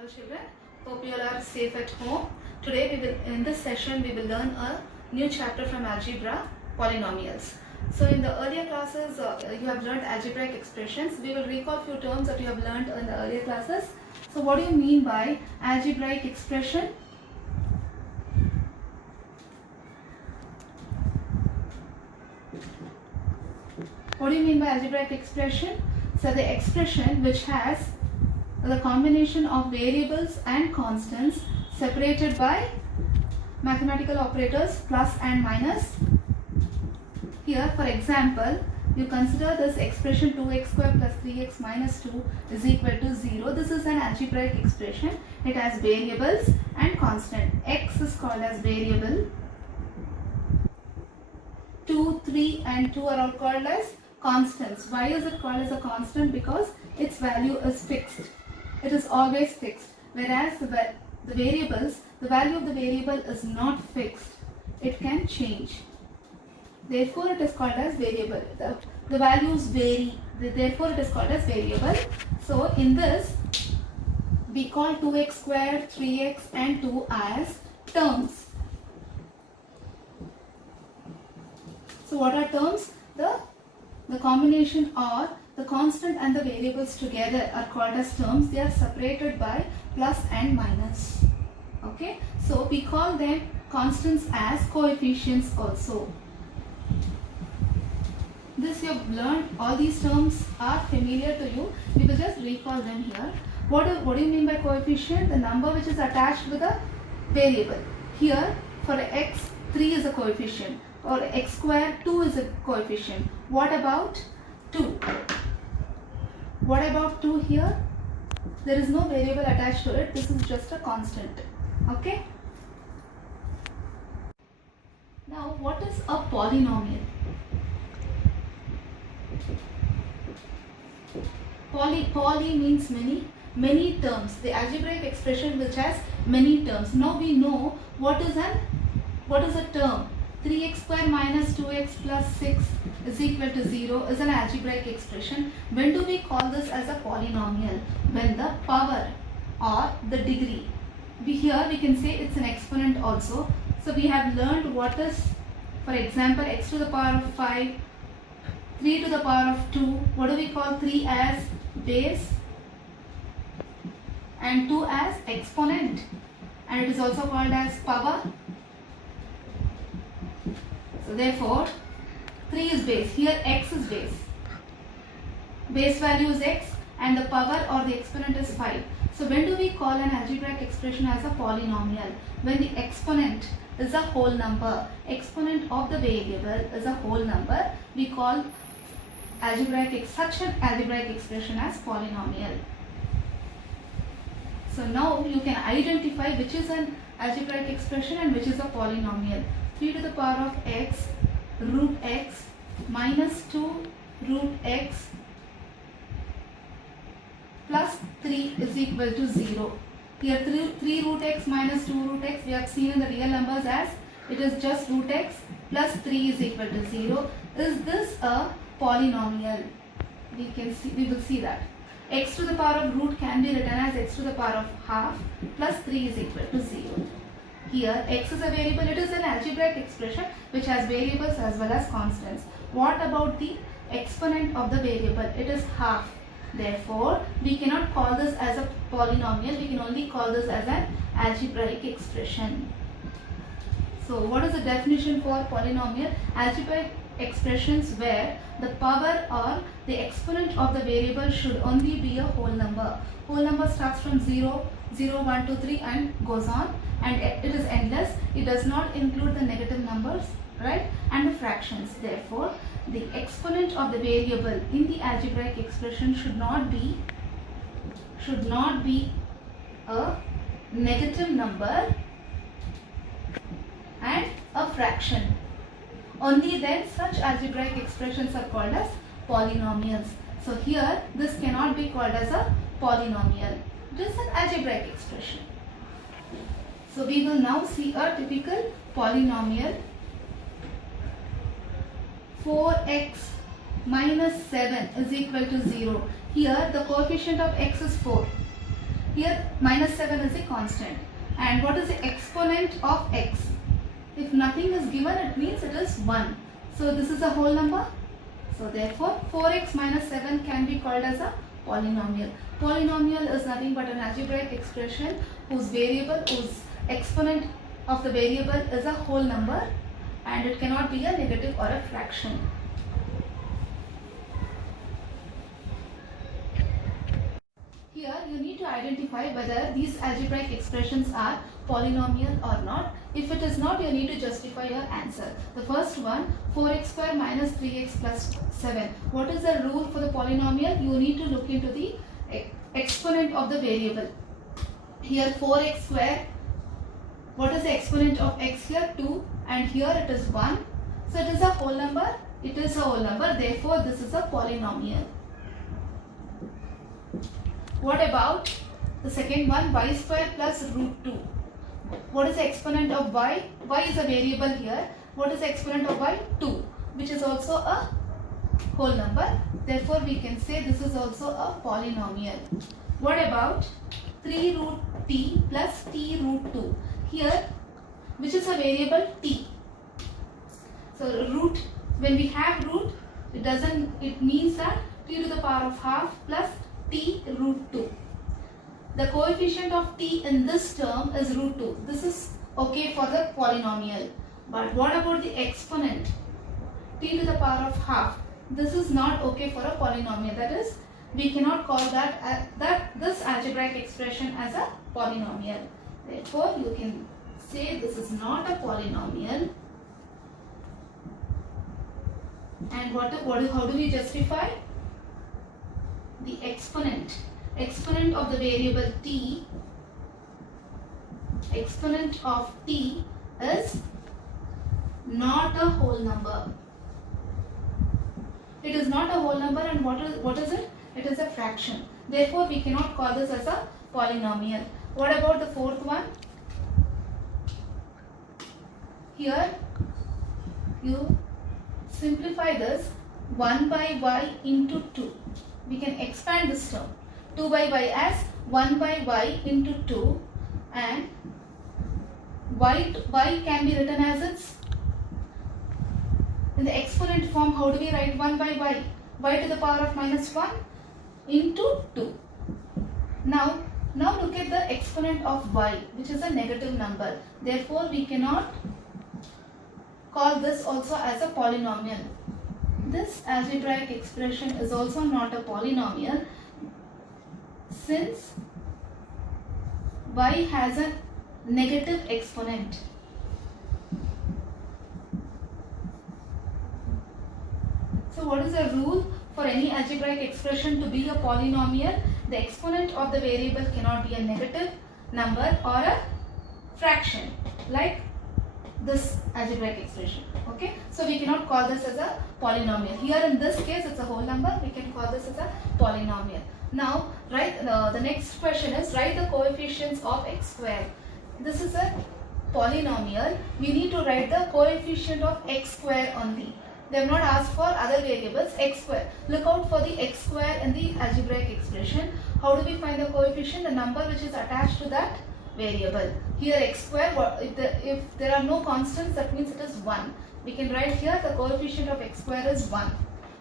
Hello children, hope you all are safe at home. Today in this session we will learn a new chapter from algebra, polynomials. So in the earlier classes you have learned algebraic expressions. We will recall few terms that you have learned in the earlier classes. So what do you mean by algebraic expression? What do you mean by algebraic expression? So the expression which has the combination of variables and constants separated by mathematical operators plus and minus. Here for example, you consider this expression 2x square plus 3x minus 2 is equal to 0. This is an algebraic expression. It has variables and constant. X is called as variable. 2, 3 and 2 are all called as constants. Why is it called as a constant? Because its value is fixed. It is always fixed. Whereas the variables, the value of the variable is not fixed. It can change. Therefore, it is called as variable. The values vary. Therefore, it is called as variable. So, in this, we call 2x squared, 3x and 2 as terms. So, what are terms? The combination or the constant and the variables together are called as terms. They are separated by plus and minus. Okay. So, we call them constants as coefficients also. This you have learned. All these terms are familiar to you. We will just recall them here. What do you mean by coefficient? The number which is attached with a variable. Here for x, 3 is a coefficient. Or x square, 2 is a coefficient. What about 2? What about 2 here? There is no variable attached to it. This is just a constant. Okay. Now, what is a polynomial? Poly means many terms. The algebraic expression which has many terms. Now we know what is a term. 3x square minus 2x plus 6 is equal to 0 is an algebraic expression. When do we call this as a polynomial? When the power or the degree. Here we can say it's an exponent also. So we have learned what is, for example, x to the power of 5, 3 to the power of 2. What do we call 3 as? Base and 2 as exponent. And it is also called as power. So therefore, 3 is base. Here x is base. Base value is x and the power or the exponent is 5. So when do we call an algebraic expression as a polynomial? When the exponent is a whole number. Exponent of the variable is a whole number. We call such an algebraic expression as polynomial. So now you can identify which is an algebraic expression and which is a polynomial. 3 to the power of x root x minus 2 root x plus 3 is equal to 0. Here 3 root x minus 2 root x we have seen in the real numbers as it is just root x plus 3 is equal to 0. Is this a polynomial? We will see that. X to the power of root can be written as x to the power of half plus 3 is equal to 0. Here x is a variable. It is an algebraic expression which has variables as well as constants. What about the exponent of the variable? It is half. Therefore, we cannot call this as a polynomial. We can only call this as an algebraic expression. So, what is the definition for polynomial? Algebraic expressions where the power or the exponent of the variable should only be a whole number. Whole number starts from 0, 0, 1, 2, 3 and goes on. And it is endless. It does not include the negative numbers, right, and the fractions. Therefore, the exponent of the variable in the algebraic expression should not be a negative number and a fraction. Only then such algebraic expressions are called as polynomials. So here this cannot be called as a polynomial. It is an algebraic expression. So we will now see a typical polynomial. 4x minus 7 is equal to 0. Here the coefficient of x is 4. Here minus 7 is a constant. And what is the exponent of x? If nothing is given, it means it is 1. So this is a whole number. So therefore 4x minus 7 can be called as a polynomial. Polynomial is nothing but an algebraic expression whose variable, whose exponent of the variable is a whole number, and it cannot be a negative or a fraction. Here you need to identify whether these algebraic expressions are polynomial or not. If it is not, you need to justify your answer. The first one, 4x square minus 3x plus 7. What is the rule for the polynomial? You need to look into the exponent of the variable. Here 4x square, what is the exponent of x here? 2, and here it is 1. So it is a whole number. It is a whole number. Therefore, this is a polynomial. What about the second one, y square plus root 2? What is the exponent of y? Y is a variable here. What is the exponent of y? 2, which is also a whole number. Therefore, we can say this is also a polynomial. What about 3 root t plus t root 2? Here, which is a variable t. So root, when we have root, it means that t to the power of half plus t root 2. The coefficient of t in this term is root 2. This is okay for the polynomial. But what about the exponent? T to the power of half. This is not okay for a polynomial. That is, we cannot call this algebraic expression as a polynomial. Therefore, you can say this is not a polynomial. And how do we justify? The exponent of the variable t, exponent of t is not a whole number. It is not a whole number, and what is it? It is a fraction. Therefore, we cannot call this as a polynomial. What about the fourth one? Here, you simplify this 1 by y into 2. We can expand this term. 2 by y as 1 by y into 2, and y can be written as its, in the exponent form. How do we write 1 by y? Y to the power of minus 1 into 2. Now look at the exponent of y, which is a negative number. Therefore, we cannot call this also as a polynomial. This algebraic expression is also not a polynomial, since y has a negative exponent. So what is the rule for any algebraic expression to be a polynomial? The exponent of the variable cannot be a negative number or a fraction, like this algebraic expression. Okay, so we cannot call this as a polynomial. Here in this case, it's a whole number. We can call this as a polynomial. Now, the next question is, write the coefficients of x square. This is a polynomial. We need to write the coefficient of x square only. They have not asked for other variables. X square. Look out for the x square in the algebraic expression. How do we find the coefficient? The number which is attached to that variable. Here x square, if there are no constants, that means it is 1. We can write here the coefficient of x square is 1.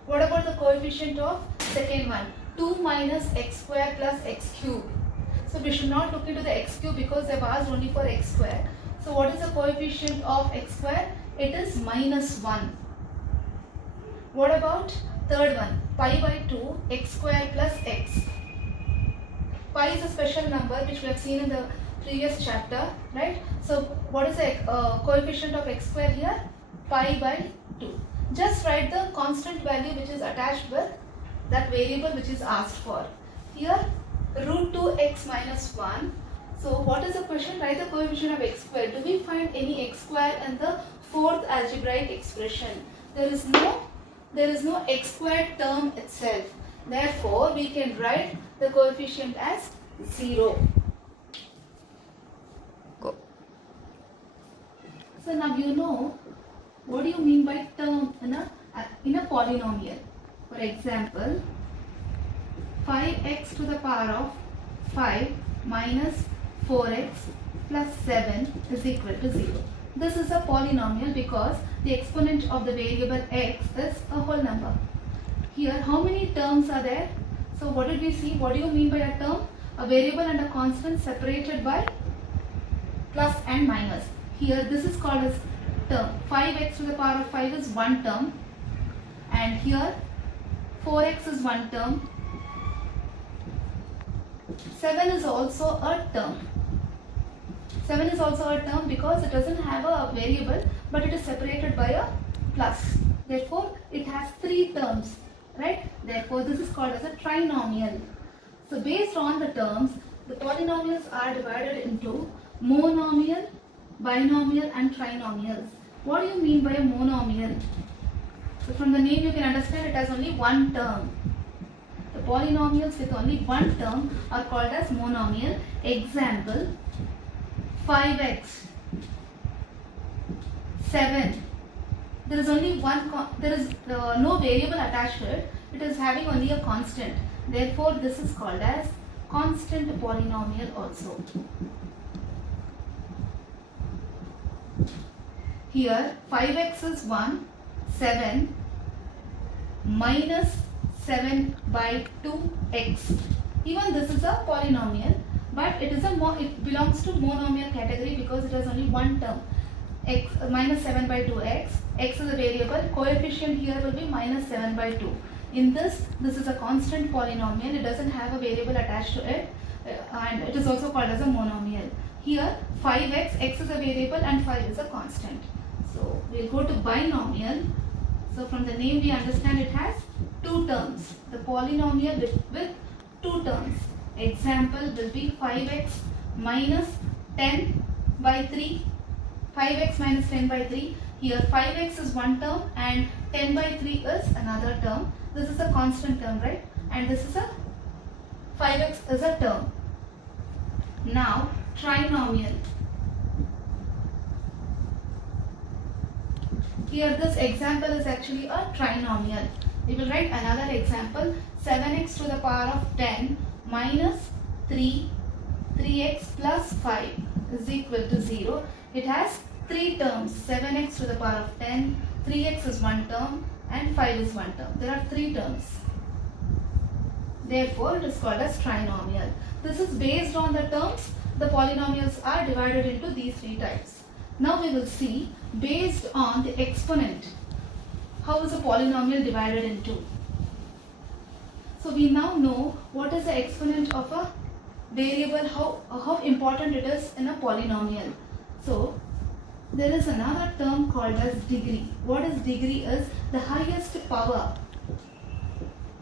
What about the coefficient of second one? 2 minus x square plus x cube. So we should not look into the x cube because they have asked only for x square. So what is the coefficient of x square? It is minus 1. What about third one? Pi by 2 x square plus x. Pi is a special number which we have seen in the previous chapter, right? So what is the coefficient of x square here? Pi by 2. Just write the constant value which is attached with that variable which is asked for. Here root 2x minus 1. So what is the question? Write the coefficient of x square. Do we find any x square in the fourth algebraic expression? There is no x squared term itself. Therefore, we can write the coefficient as 0. Go. So now you know what do you mean by term in a polynomial. For example, 5x to the power of 5 minus 4x plus 7 is equal to 0. This is a polynomial because the exponent of the variable x is a whole number. Here, how many terms are there? So what did we see? What do you mean by a term? A variable and a constant separated by plus and minus. Here, this is called as term. 5x to the power of 5 is one term, and here 4x is one term. 7 is also a term. 7 is also a term because it doesn't have a variable, but it is separated by a plus. Therefore, it has three terms, right? Therefore, this is called as a trinomial. So, based on the terms, the polynomials are divided into monomial, binomial and trinomials. What do you mean by a monomial? So, from the name you can understand it has only one term. The polynomials with only one term are called as monomial. Example, 5x, 7. There is only one, there is no variable attached to it. It is having only a constant. Therefore, this is called as constant polynomial also. Here, 5x is 1, 7 minus 7 by 2x. Even this is a polynomial, but it belongs to monomial category because it has only one term. X minus 7 by 2x. X is a variable. Coefficient here will be minus 7 by 2. In this is a constant polynomial. It doesn't have a variable attached to it, and it is also called as a monomial. Here 5x, x is a variable and 5 is a constant. So we'll go to binomial. So from the name we understand it has two terms. The polynomial with two terms. Example will be 5x minus 10 by 3. 5x minus 10 by 3. Here 5x is one term and 10 by 3 is another term. This is a constant term, right? And this is a 5x is a term. Now trinomial. Here this example is actually a trinomial. We will write another example. 7x to the power of 10 minus 3x plus 5 is equal to 0. It has three terms. 7x to the power of 10, 3x is one term and 5 is one term. There are three terms. Therefore, it is called as trinomial. This is based on the terms. The polynomials are divided into these three types. Now we will see based on the exponent. How is a polynomial divided into? So we now know what is the exponent of a variable, how important it is in a polynomial. So there is another term called as degree. What is degree is the highest power.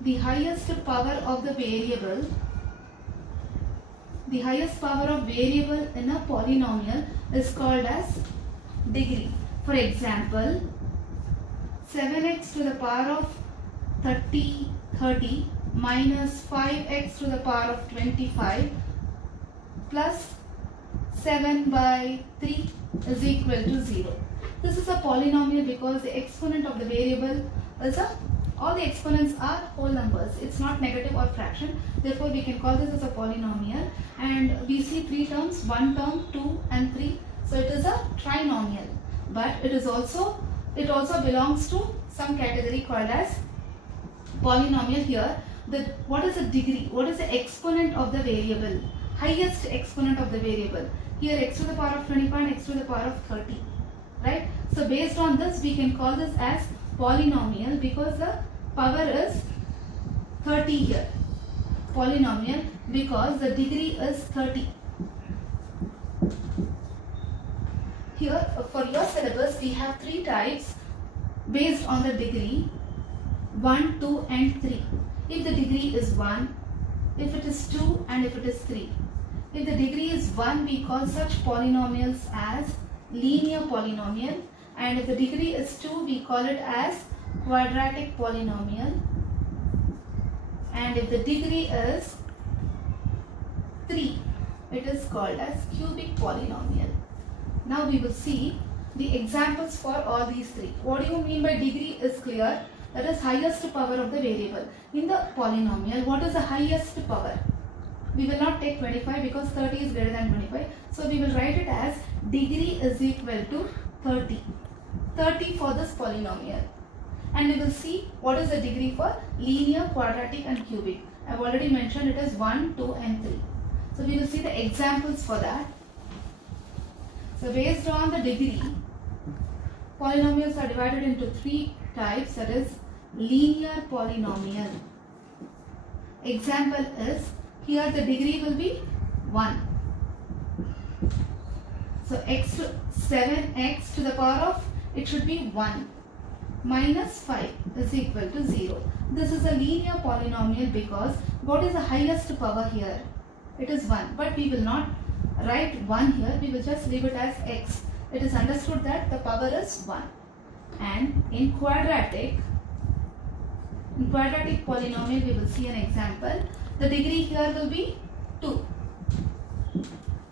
The highest power of the variable. The highest power of variable in a polynomial is called as degree. For example, 7x to the power of 30 minus 5x to the power of 25 plus 7 by 3 is equal to 0. This is a polynomial because the exponent of the variable is all the exponents are whole numbers. It's not negative or fraction. Therefore, we can call this as a polynomial. And we see three terms, one term, 2 and 3. So it is a trinomial. But it also belongs to some category called as polynomial. Here, what is the degree? What is the exponent of the variable? Highest exponent of the variable. Here x to the power of 25 and x to the power of 30. Right? So based on this, we can call this as polynomial because the power is 30 here. Polynomial because the degree is 30. Here for your syllabus we have three types based on the degree 1, 2 and 3. If the degree is 1, if it is 2 and if it is 3. If the degree is 1, we call such polynomials as linear polynomial, and if the degree is 2, we call it as quadratic polynomial, and if the degree is 3, it is called as cubic polynomial. Now we will see the examples for all these three. What do you mean by degree is clear. That is highest power of the variable. In the polynomial, what is the highest power? we will not take 25 because 30 is greater than 25. So we will write it as degree is equal to 30. 30 for this polynomial. And we will see what is the degree for linear, quadratic and cubic. I have already mentioned it is 1, 2 and 3. So we will see the examples for that. So based on the degree, polynomials are divided into 3 types, that is linear polynomial. Example is, here the degree will be 1. So 7x to the power of, it should be 1 minus 5 is equal to 0. This is a linear polynomial because what is the highest power here? It is 1, but we will not write 1 here, we will just leave it as x. It is understood that the power is 1. And in quadratic polynomial we will see an example. The degree here will be 2.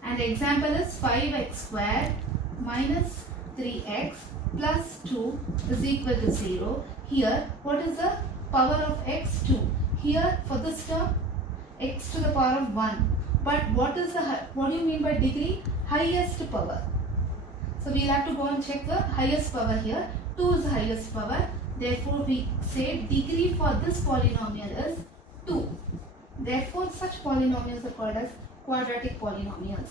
And the example is 5x squared minus 3x plus 2 is equal to 0. Here, what is the power of x? 2. Here, for this term, x to the power of 1. But what do you mean by degree? Highest power. So we will have to go and check the highest power here. 2 is the highest power. Therefore, we say degree for this polynomial is 2. Therefore, such polynomials are called as quadratic polynomials.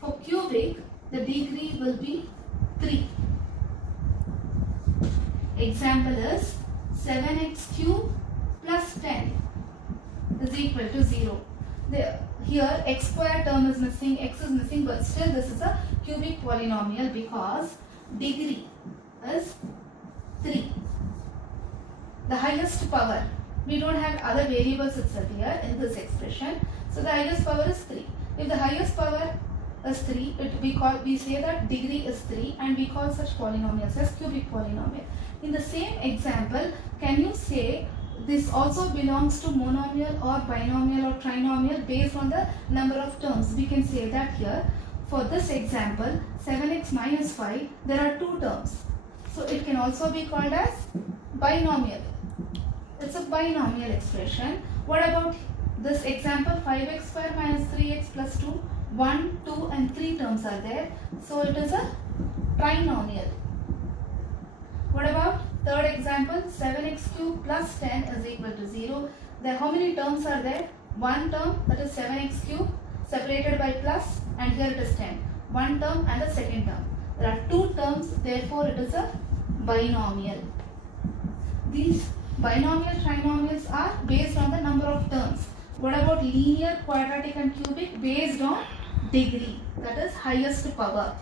For cubic, the degree will be 3. Example is 7x cube plus 10 is equal to 0. Here x square term is missing, x is missing, but still this is a cubic polynomial because degree is 3. The highest power, we don't have other variables itself here in this expression. So the highest power is 3. If the highest power is 3, we say that degree is 3 and we call such polynomials as cubic polynomial. In the same example, can you say this also belongs to monomial or binomial or trinomial based on the number of terms? We can say that here. For this example, 7x minus 5, there are 2 terms. So it can also be called as binomial. It's a binomial expression. What about this example, 5x square minus 3x plus 2? 1, 2 and 3 terms are there. So it is a trinomial. What about third example, 7x cube plus 10 is equal to 0. There how many terms are there? One term, that is 7x cube separated by plus, and here it is 10. One term and the second term. There are 2 terms, therefore it is a binomial. These binomial trinomials are based on the number of terms. What about linear, quadratic and cubic? Based on degree, that is highest power.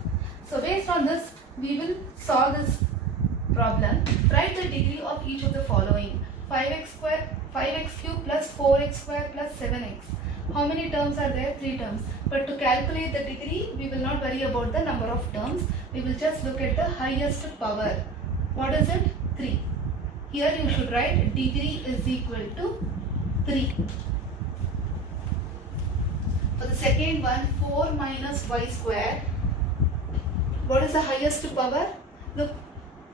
So based on this, we will solve this problem. Write the degree of each of the following. 5x cube plus 4x square plus 7x. How many terms are there? 3 terms. But to calculate the degree, we will not worry about the number of terms. We will just look at the highest power. What is it? 3. Here you should write degree is equal to 3. For the second one, 4 minus y square. What is the highest power?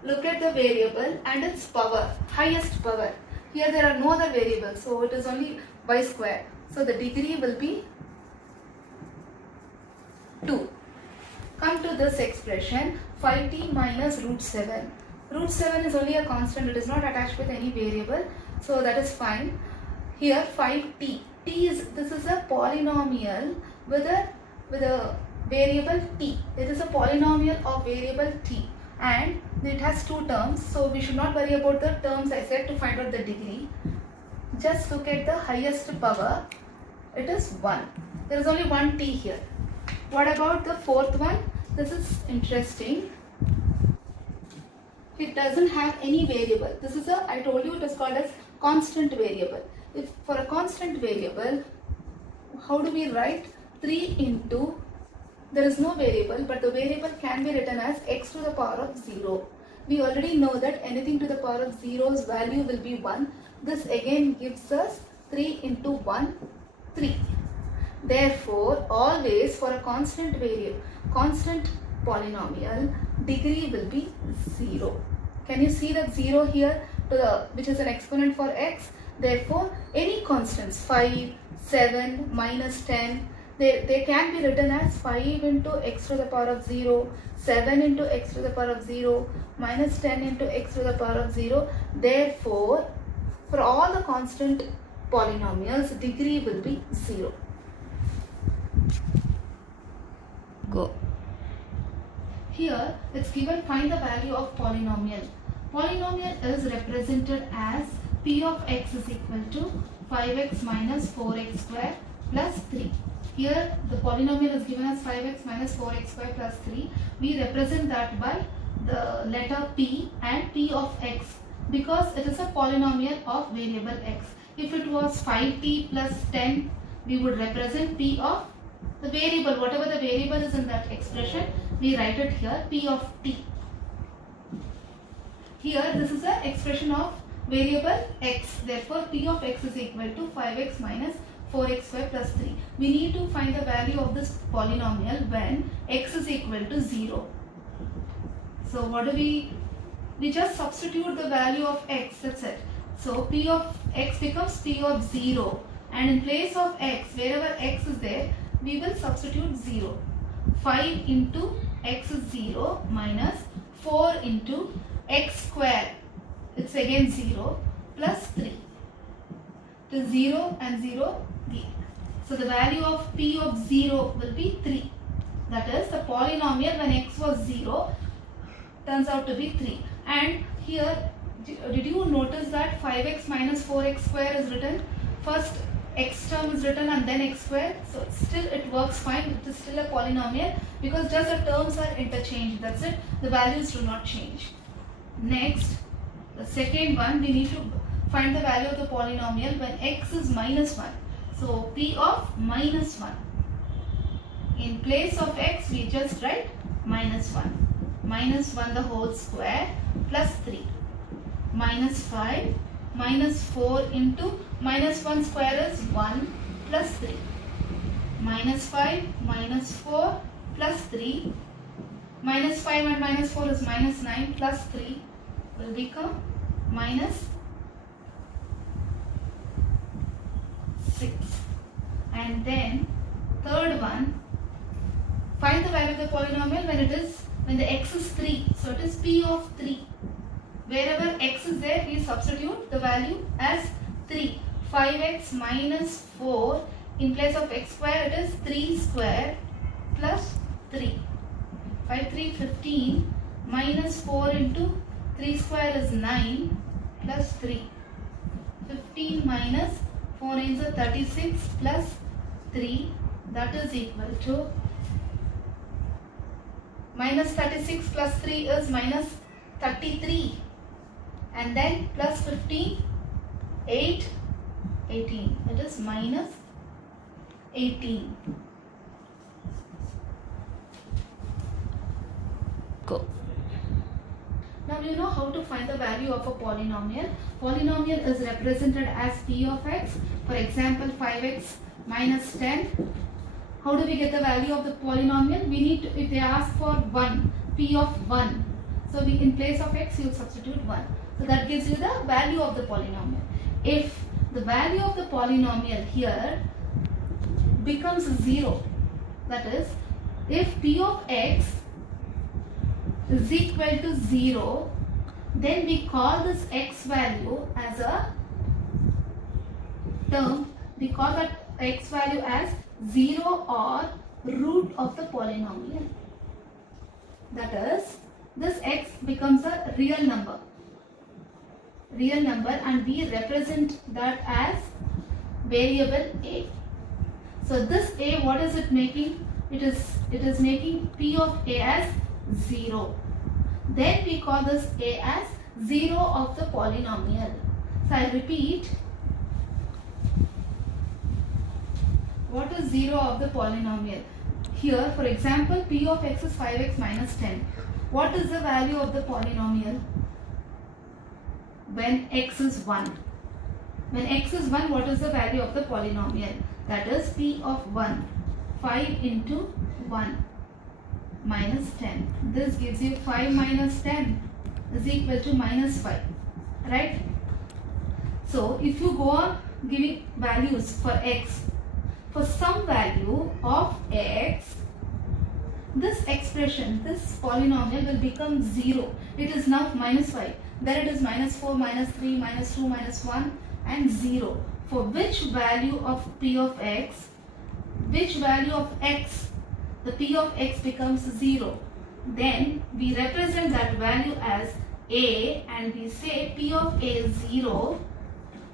Look at the variable and its power, highest power. Here there are no other variables, so it is only y square. So the degree will be 2. Come to this expression, 5t minus root 7. Root 7 is only a constant, it is not attached with any variable, so that is fine. Here 5t. This is a polynomial with a variable t. It is a polynomial of variable t. And it has 2 terms, so we should not worry about the terms I said to find out the degree. Just look at the highest power, it is 1. There is only one t here. What about the fourth one? This is interesting. It doesn't have any variable. This is I told you it is called as constant variable. If for a constant variable, how do we write? 3 into, there is no variable, but the variable can be written as x to the power of 0. We already know that anything to the power of 0's value will be 1. This again gives us 3 into 1, 3. Therefore, always for a constant polynomial, degree will be 0. Can you see that 0 here, which is an exponent for x? Therefore, any constants 5, 7, minus 10, they can be written as 5 into x to the power of 0, 7 into x to the power of 0, minus 10 into x to the power of 0. Therefore, for all the constant polynomials, degree will be 0. Go. Here it's given find the value of polynomial. Polynomial is represented as p of x is equal to 5x minus 4x square plus 3. Here the polynomial is given as 5x minus 4x square plus 3. We represent that by the letter p and p of x because it is a polynomial of variable x. If it was 5t plus 10, we would represent p of the variable, whatever the variable is in that expression, we write it here p of t. Here this is an expression of variable x, therefore p of x is equal to 5x minus 4x square plus 3. We need to find the value of this polynomial when x is equal to 0. So what do we just substitute the value of x, that's it. So p of x becomes p of 0, and in place of x, wherever x is there, we will substitute 0. 5 into x is 0 minus 4 into x square, it's again 0 plus 3. It is 0 and 0. So the value of p of 0 will be 3. That is, the polynomial when x was 0 turns out to be 3. And here, did you notice that 5x minus 4x square is written? First x term is written and then x square. So still it works fine. It is still a polynomial because just the terms are interchanged. That's it. The values do not change. Next, the second one, we need to find the value of the polynomial when x is minus 1. So p of minus 1. In place of x, we just write minus 1. Minus 1 the whole square plus 3. Minus 5 minus 4 into minus 1 square is 1 plus 3. Minus 5 minus 4 plus 3. Minus 5 and minus 4 is minus 9 plus 3 will become minus 6. And then third one, find the value of the polynomial when the x is 3. So it is p of 3. Wherever x is there, we substitute the value as 3. 5x minus 4, in place of x square it is 3 square plus 3. 5 3 15 minus 4 into 3 square is 9 plus 3. 15 minus 4 is 36 plus 3, that is equal to minus 36 plus 3 is minus 33, and then plus 15, 8, 18. It is minus 18. Go. Now you know how to find the value of a polynomial. Polynomial is represented as p of x. For example, 5x minus 10. How do we get the value of the polynomial? We need to, if they ask for 1, p of 1. So we, in place of x, you substitute 1. So that gives you the value of the polynomial. If the value of the polynomial here becomes 0, that is, if p of x is equal to 0, then we call this x value as a term, we call that x value as 0 or root of the polynomial. That is, this x becomes a real number, and we represent that as variable a. So this a, what is it making? It is making p of a as 0. Then we call this a as 0 of the polynomial. So I repeat, what is 0 of the polynomial? Here, for example, p of x is 5x minus 10. What is the value of the polynomial when x is 1? When x is 1, what is the value of the polynomial? That is p of 1. 5 into 1 minus 10. This gives you 5 minus 10 is equal to minus 5. Right? So if you go on giving values for x, for some value of x, this expression, this polynomial will become 0. It is now -5. Then it is -4, -3, -2, -1 and 0. For which value of p of x, which value of x, the p of x becomes 0. Then we represent that value as a and we say p of a is 0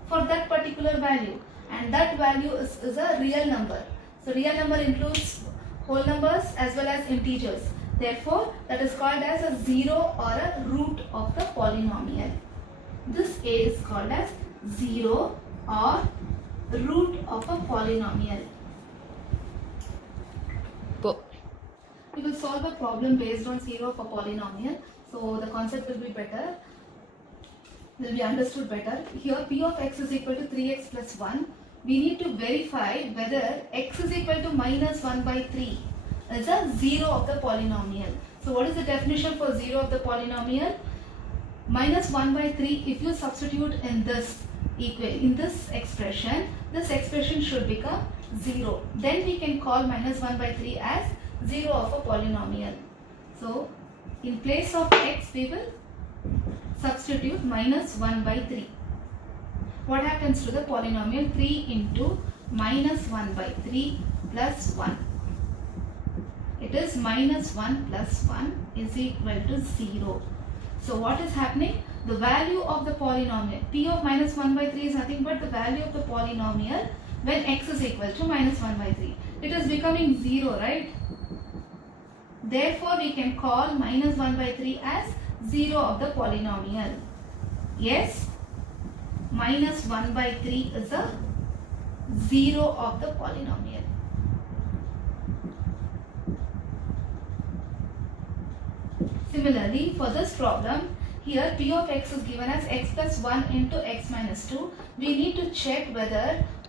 for that particular value, and that value is a real number. So real number includes whole numbers as well as integers. Therefore, that is called as a 0 or a root of the polynomial. This a is called as 0 or root of a polynomial. We will solve a problem based on 0 of a polynomial. So the concept will be better, will be understood better. Here p of x is equal to 3x plus 1. We need to verify whether x is equal to -1 by 3 is a 0 of the polynomial. So what is the definition for 0 of the polynomial? -1 by 3, if you substitute in this this expression should become 0. Then we can call -1 by 3 as 0 of a polynomial. So in place of x we will substitute -1 by 3. What happens to the polynomial? 3 into -1 by 3 plus 1. It is -1 plus 1 is equal to 0. So what is happening? The value of the polynomial, p of -1 by 3 is nothing but the value of the polynomial when x is equal to -1 by 3. It is becoming 0, right? Therefore, we can call -1 by 3 as 0 of the polynomial. Yes, -1 by 3 is a 0 of the polynomial. Similarly, for this problem, here p of x is given as x plus 1 into x minus 2. We need to check whether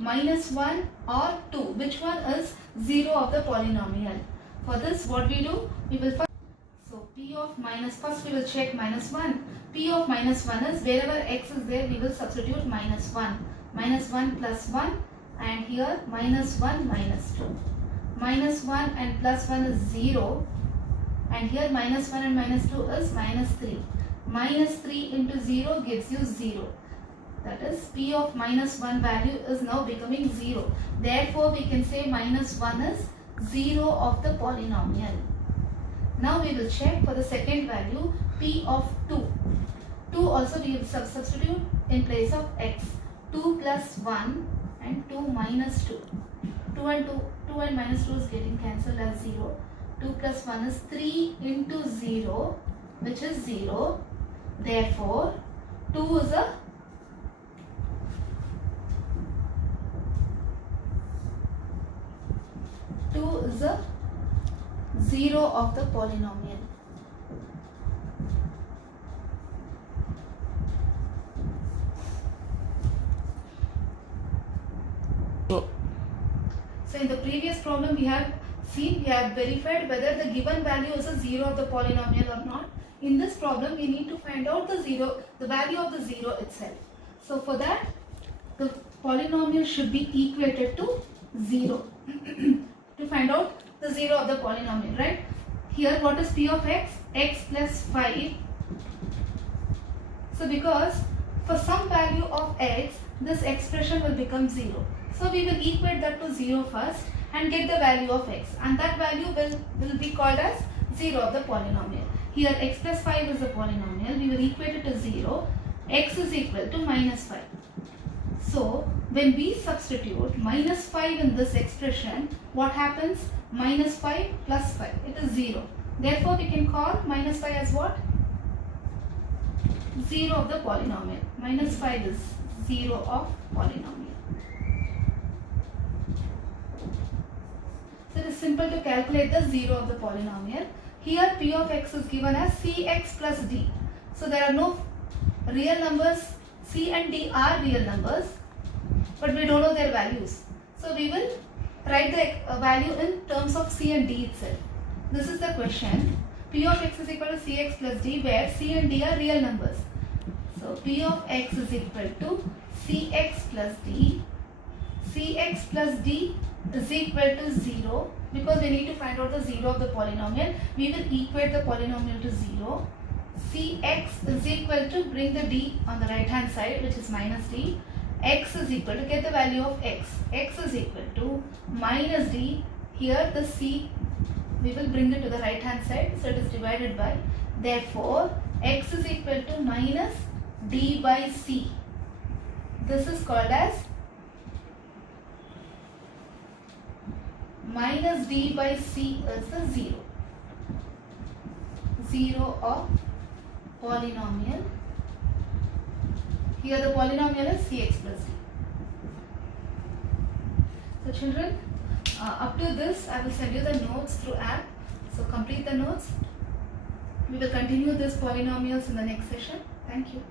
-1 or 2, which one is 0 of the polynomial. For this, what we do? We will first, so p of first we will check -1. P of -1 is wherever x is there, we will substitute -1. -1 plus 1 and here -1 minus 2. -1 and plus 1 is 0 and here -1 and -2 is -3. -3 into 0 gives you 0. That is p of -1 value is now becoming 0. Therefore, we can say -1 is 0 of the polynomial. Now we will check for the second value, p of 2. 2 also we will substitute in place of x. 2 plus 1 and 2 minus 2. 2 and minus 2 is getting cancelled as 0. 2 plus 1 is 3 into 0, which is 0. Therefore, 2 is a 0 of the polynomial. So in the previous problem we have verified whether the given value is a 0 of the polynomial or not. In this problem we need to find out the value of the 0 itself. So for that the polynomial should be equated to 0 to find out the 0 of the polynomial, right? Here what is p of x? X plus 5. So because for some value of x, this expression will become 0. So we will equate that to 0 first and get the value of x, and that value will be called as 0 of the polynomial. Here x plus 5 is the polynomial. We will equate it to 0. X is equal to -5. So when we substitute -5 in this expression, what happens? -5 plus 5, it is 0. Therefore we can call -5 as what? 0 of the polynomial. -5 is 0 of polynomial. So it is simple to calculate the 0 of the polynomial. Here p of x is given as cx plus d. So there are no real numbers. C and d are real numbers, but we don't know their values. So we will write the value in terms of c and d itself. This is the question. P of x is equal to cx plus d, where c and d are real numbers. So p of x is equal to cx plus d. Cx plus d is equal to 0. Because we need to find out the 0 of the polynomial, we will equate the polynomial to 0. Cx is equal to, bring the d on the right hand side, which is minus d. X is equal to, get the value of x. X is equal to minus d. Here the c, we will bring it to the right hand side, so it is divided by. Therefore, x is equal to minus d by c. This is called as minus d by c is the 0. 0 of polynomial. Here the polynomial is cx plus d. So children, up to this I will send you the notes through app. So complete the notes. We will continue these polynomials in the next session. Thank you.